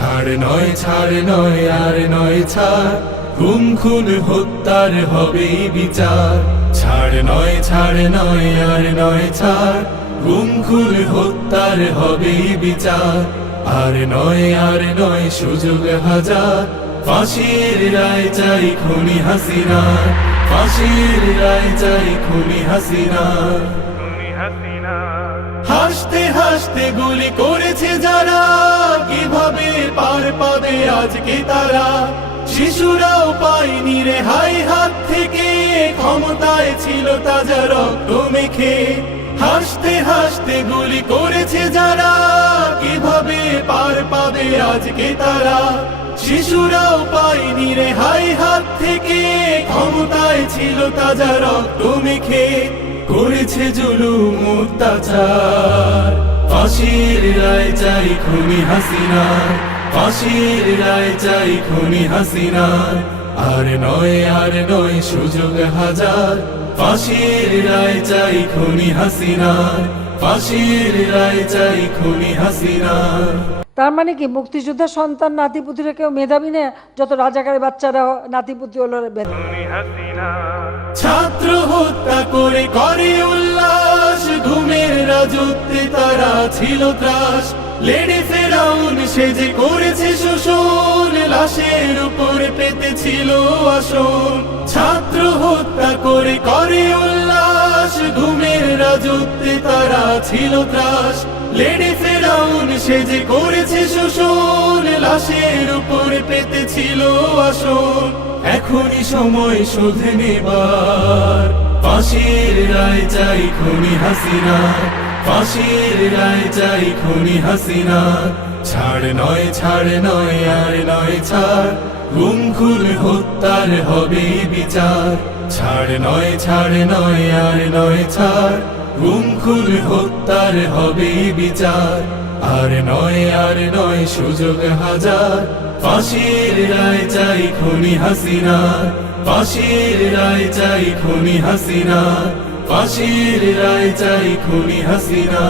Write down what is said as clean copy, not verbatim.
ছাড় নয় আর নয় ছাড়, গুম খুন হত্যার হবে বিচার। ছাড় নয় আর নয় ছাড়, গুম খুন হত্যার হবে বিচার। আর নয় সুযোগ হাজার, ফাঁসির রায় চাই খুনি হাসিনা, ফাঁসির রায় চাই খুনি হাসিনা। হাসতে হাসতে গুলি করেছে যারা, কিভাবে পার পাবে আজকে তারা? শিশুরাও পায়নি রেহাই হাত থেকে, ক্ষমতায় ছিল তাজা রক্ত মেখে। হাসতে হাসতে গুলি করেছে যারা, কিভাবে পার পাবে আজকে তারা? শিশুরাও পায়নি রেহাই হাত থেকে, ক্ষমতায় ছিল তাজা রক্ত মেখে। করেছে জুলুম অত্যাচার, ফাঁসির রায় চাই খুনি হাসিনা, ফাঁসির রায় চাই খুনি হাসিনা। আর নয় সুযোগ হাজার, ফাঁসির রায় চাই খুনি হাসিনা, ফাঁসির রায় চাই খুনি হাসিনা। তার মানে কি মুক্তিযোদ্ধার সন্তান নাতিপুতিরা কেউ মেধাবী না, যত রাজাকারের বাচ্চারা নাতিপুতি হলো মেধাবী? ছাত্র হত্যা করে উল্লাস, ঘুমের রাজত্বে তারা ছিল ত্রাস। লেডি ফেরাউন সেজে করেছে শোষণ, লাশের উপরে পেতেছিল আসন। ছাত্র হত্যা করে উল্লাস, ঘুমের রাজত্বে তারা ছিল ত্রাস। লেডি ফেরাউন সেজে করেছে শোষণ, লাশের উপরে পেতেছিল আসন। এখনই সময় শোধে নেবার, ফাঁসির রায় চাই খুনি হাসিনা, ফাঁসির রায় চাই খুনি হাসিনা। ছাড় নয় আর নয় ছাড়, গুম খুন হত্যার হবে বিচার। ছাড় নয় আর নয় ছাড়, গুম খুন হত্যার হবে বিচার। আর নয় সুযোগ হাজার, ফাঁসির রায় চাই খুনি হাসিনা, ফাঁসির রায় চাই খুনি হাসিনা, ফাঁসির রায় চাই খুনি হাসিনা।